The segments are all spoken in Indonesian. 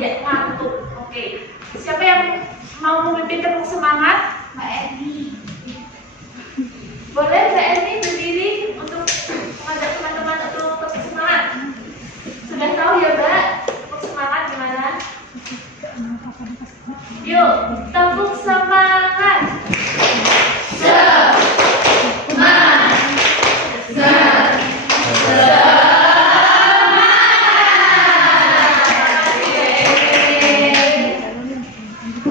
tidak ngantuk. Oke. Siapa yang mau memimpin tepuk semangat? Mbak Erni. Boleh Mbak Erni berdiri untuk mengajak teman-teman untuk tepuk semangat. Sudah tahu ya Mbak, tepuk semangat gimana? Yuk, tepuk semangat.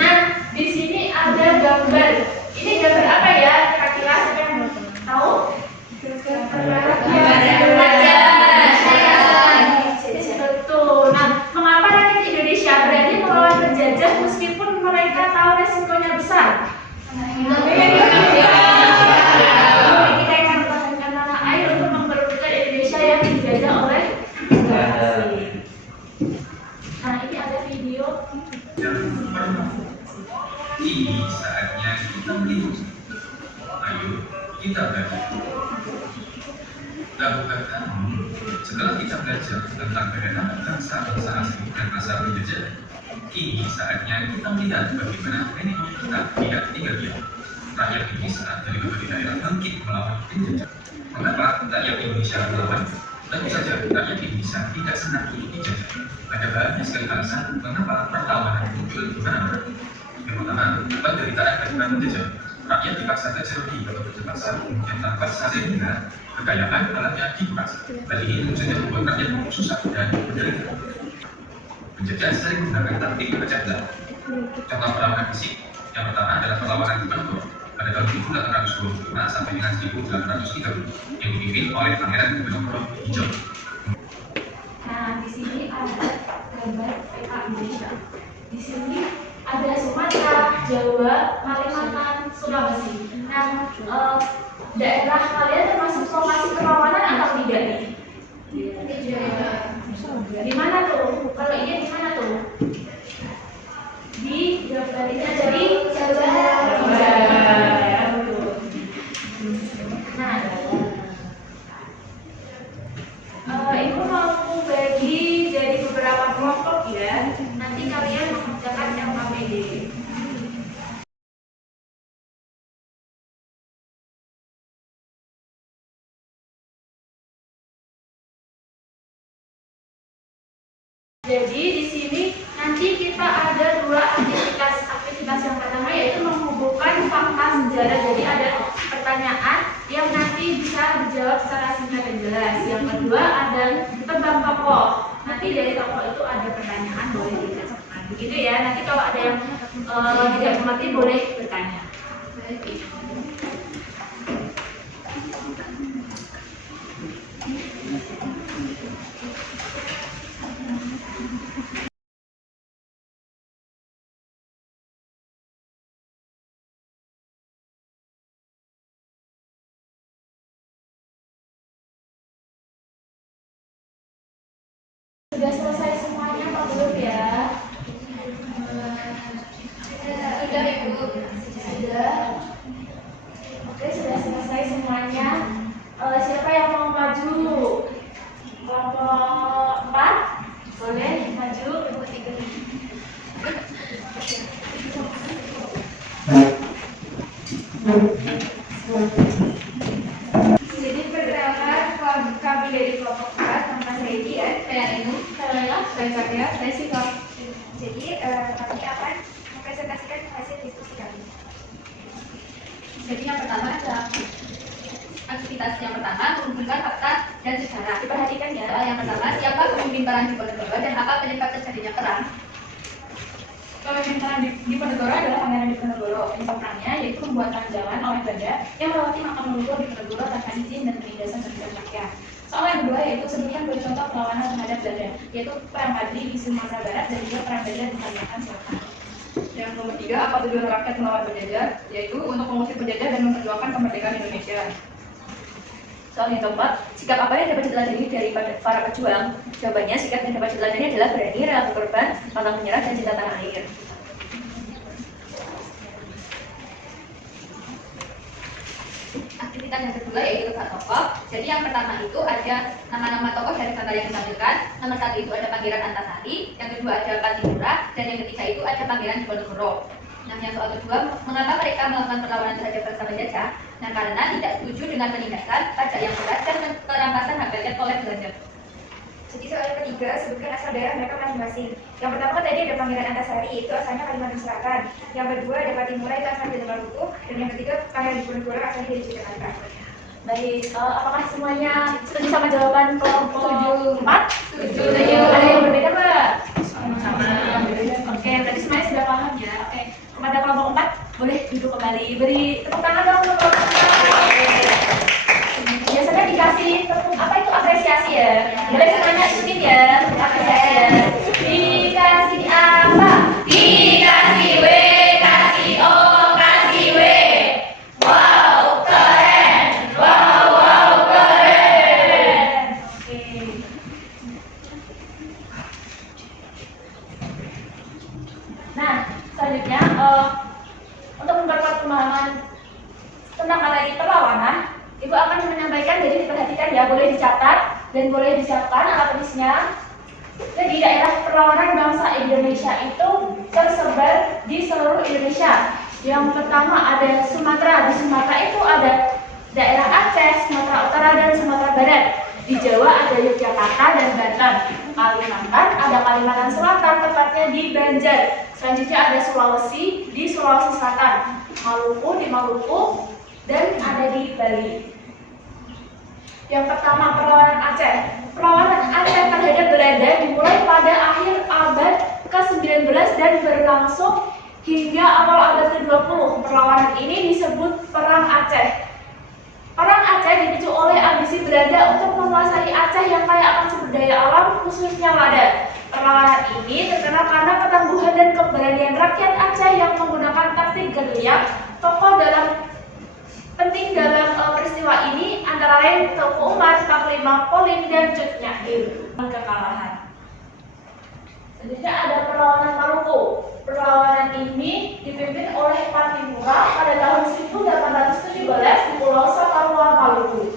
Nah, di sini ada gambar. Ini gambar apa ya? Kira-kira siapa yang tahu? Betul. Nah, mengapa rakyat Indonesia berani melawan penjajah meskipun mereka tahu resikonya besar? Kita akan mempertahankan tanah air untuk memperebutkan Indonesia yang dijajah oleh asing. Nah, ini ada video. Ini saatnya kita meniru. Ayo, kita belajar. Tahukah kamu, setelah kita belajar tentang kedatangan bangsa-bangsa asing dan asal penjajah, kini saatnya kita melihat bagaimana nenek moyang kita tidak tinggal diam. Rakyat Indonesia dari berbagai daerah bangkit melawan penjajah. Mengapa rakyat Indonesia melawan? Tentu saja rakyat Indonesia tidak senang untuk dijajah. Ada banyak sekali alasan mengapa perlawanan muncul di mana-mana. Yang pertama, penderitaan akibat penjajah. Rakyat dipaksa terjadi atau terpaksa yang tanpa sadar dengar kekayaan alamnya dikuras. Dan ini tentu saja membuat rakyat susah dan menderita. Penjajah sering menggunakan taktik pecah belah. Contoh perlawanan fisik yang pertama adalah perlawanan di Diponegoro pada tahun 1825 sampai dengan 1830 yang dipimpin oleh Pangeran Diponegoro Hijau. Nah, di sini ada gambar peta Indonesia. Di sini ada Sumatera, Jawa, Kalimantan, Sulawesi. Nah, daerah kalian termasuk lokasi perlawanan atau tidak nih? Di mana tuh? Kalau iya di mana tuh? Di Jawa. Jadi Jawa. Nah, ibu mau bagi jadi beberapa kelompok ya. Nanti kalian mengerjakan LKPD. Jadi di sini nanti kita ada dua aktivitas. Aktivitas yang pertama yaitu menghubungkan fakta sejarah. Jadi ada pertanyaan yang nanti bisa dijawab secara singkat dan jelas. Yang kedua ada tebak tokoh. Nanti dari tokoh itu ada pertanyaan boleh dibacakan. Begitu ya. Nanti kalau ada yang tidak mengerti boleh bertanya. Sudah selesai semuanya Pak Belum ya? Sudah Ibu. Sudah. Oke, sudah selesai semuanya. Siapa yang mau maju? Kelompok 4 boleh maju. Ibu 3. Jadi perkenalkan kami dari kelompok 4, nama saya Dia, Saya Inu. saya Satya, saya Sikap. Jadi kami akan mempresentasikan hasil diskusi kami. Jadi yang pertama adalah aktivitas yang pertama mengumpulkan fakta dan sejarah. Diperhatikan ya. Yang pertama, siapa pemimpin perang Diponegoro dan apa penyebab terjadinya perang? Pemimpin perang Diponegoro adalah Pangeran Diponegoro. Penyebab perangnya yaitu pembuatan jalan oleh Belanda yang melewati makam leluhur Diponegoro tanpa izin dan penindasan terhadap rakyat. Soal yang kedua yaitu sebelumnya bercontoh perlawanan terhadap Belanda, yaitu perang Madrid di Sumatera Barat dan juga perang Belanda di Kalimantan Selatan. Yang nomor 3, apa tujuan rakyat melawan penjajah? Yaitu untuk mengusir penjajah dan memperjuangkan kemerdekaan Indonesia. Soal yang keempat, sikap apa yang dapat diteladani dari para pejuang? Jawabannya, sikap yang dapat diteladani adalah berani, rela berkorban, pantang menyerah, dan cinta tanah air. Aktivitas aktivitas yang kedua yaitu tebak tokoh. Jadi yang pertama itu ada nama-nama tokoh dari gambar yang ditampilkan. Nomor 1 itu ada Pangeran Antasari, yang kedua ada Patimura, dan yang ketiga itu ada Pangeran Diponegoro. Nah, yang soal kedua, mengapa mereka melakukan perlawanan terhadap bangsa penjajah? Nah, karena tidak setuju dengan penindasan, pajak yang berat, dan perampasan hak rakyat oleh Belanda. Jadi soal yang ketiga, sebutkan asal daerah mereka masing-masing. Yang pertama kan tadi ada Pangeran Antasari, itu asalnya Kalimantan Selatan. Yang kedua ada Patimura, itu asalnya dari Maluku. Dan yang ketiga Pangeran Diponegoro, asalnya dari Jakarta. Baik, apakah semuanya setuju sama jawaban kelompok 4? Setuju. Ada yang berbeda Mbak? Sama. Oke, berarti semuanya sudah paham ya. Oke, kepada kelompok 4 boleh duduk kembali. Beri tepuk tangan dong untuk kelompok 4. Biasanya dikasih tepuk apa itu apresiasi ya? Boleh semuanya ikutin ya, apresiasi ya. Dikasih apa? Dikasih W, kasih O, kasih W. Wow, keren. Wow, keren. Oke. Nah, selanjutnya untuk memperkuat pemahaman tentang materi perlawanan, Ibu akan menyampaikan, jadi diperhatikan ya, boleh dicatat dan boleh disiapkan alat tulisnya. Jadi daerah perlawanan bangsa Indonesia itu tersebar di seluruh Indonesia. Yang pertama ada Sumatera. Di Sumatera itu ada daerah Aceh, Sumatera Utara, dan Sumatera Barat. Di Jawa ada Yogyakarta dan Banten. Kalimantan ada Kalimantan Selatan, tepatnya di Banjar. Selanjutnya ada Sulawesi di Sulawesi Selatan, Maluku di Maluku, dan ada di Bali. Yang pertama perlawanan Aceh. Perlawanan Aceh terhadap Belanda dimulai pada akhir abad ke-19 dan berlangsung hingga awal abad ke-20. Perlawanan ini disebut Perang Aceh. Perang Aceh dipicu oleh ambisi Belanda untuk menguasai Aceh yang kaya akan sumber daya alam, khususnya lada. Perlawanan ini terkenal karena ketangguhan dan keberanian rakyat Aceh yang menggunakan taktik gerilya. Tokoh penting dalam peristiwa ini antara lain Teuku Umar, Panglima Polim, dan Cut Nyair. Kekalahan. Selanjutnya ada perlawanan Maluku. Perlawanan ini dipimpin oleh Patimura pada tahun 1817 di Pulau Saparua, Maluku.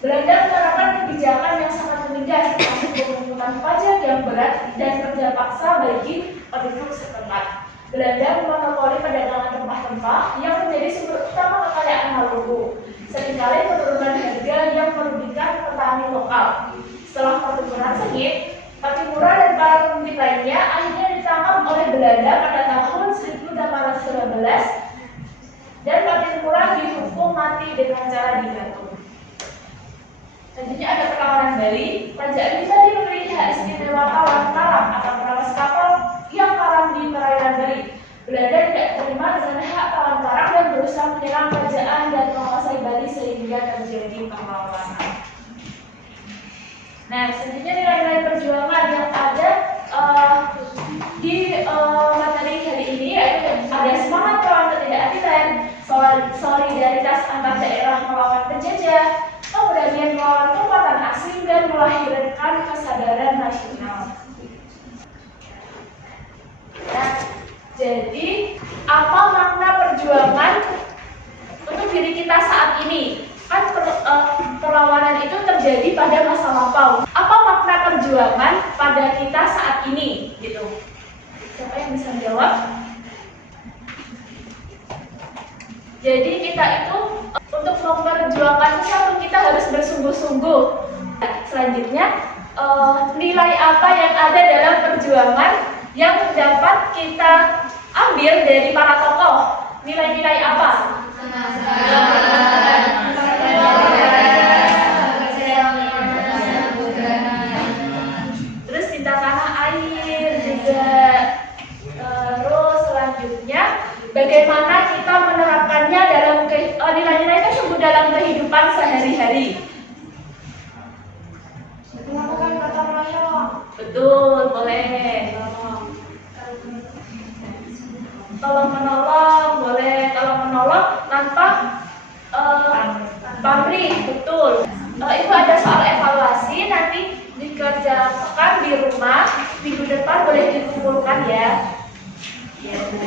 Belanda menerapkan kebijakan yang sangat menindas, termasuk pemungutan pajak yang berat dan kerja paksa bagi penduduk setempat. Belanda memonopoli perdagangan rempah-rempah yang menjadi sumber utama kekayaan Maluku. Seringkali penurunan harga yang merugikan petani lokal. Setelah pertempuran sengit, Patimura dan para pemimpin lainnya akhirnya ditangkap oleh Belanda pada tahun 1812 dan Patimura dihukum mati dengan cara digantung. Selanjutnya ada perlawanan Bali. Kerajaan Bali memiliki hak istimewa karam atau perawas kapal yang karam di perairan Bali. Belanda tidak terima dengan hak kawan karam dan berusaha menyerang kerajaan dan menguasai Bali sehingga terjadi perlawanan. Nah, selanjutnya nilai-nilai perjuangan yang ada di materi hari ini yaitu ada semangat melawan ketidakadilan, solidaritas antar daerah melawan penjajah, keberanian melawan kekuatan asing, dan melahirkan kesadaran nasional. Nah, jadi apa makna perjuangan untuk diri kita saat ini? Kan perlawanan itu terjadi pada masa lampau. Apa makna perjuangan pada kita saat ini? Gitu. Siapa yang bisa menjawab? Jadi kita itu untuk memperjuangkan sesuatu kita harus bersungguh-sungguh. Selanjutnya nilai apa yang ada dalam perjuangan yang dapat kita ambil dari para tokoh? Nilai-nilai apa? Terus cinta tanah air juga. Terus selanjutnya bagaimana kita menerapkannya dalam nilai-nilai tersebut dalam kehidupan sehari-hari. Melakukan gotong royong. Betul, boleh. Tolong menolong, boleh. Tolong menolong tanpa pamrih, betul. Itu ada soal evaluasi, nanti dikerjakan di rumah. Minggu depan boleh dikumpulkan ya. Ya, Bu.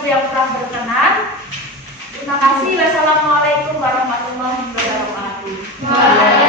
Ibu yang telah berkenan. Terima kasih. Wassalamualaikum warahmatullahi wabarakatuh.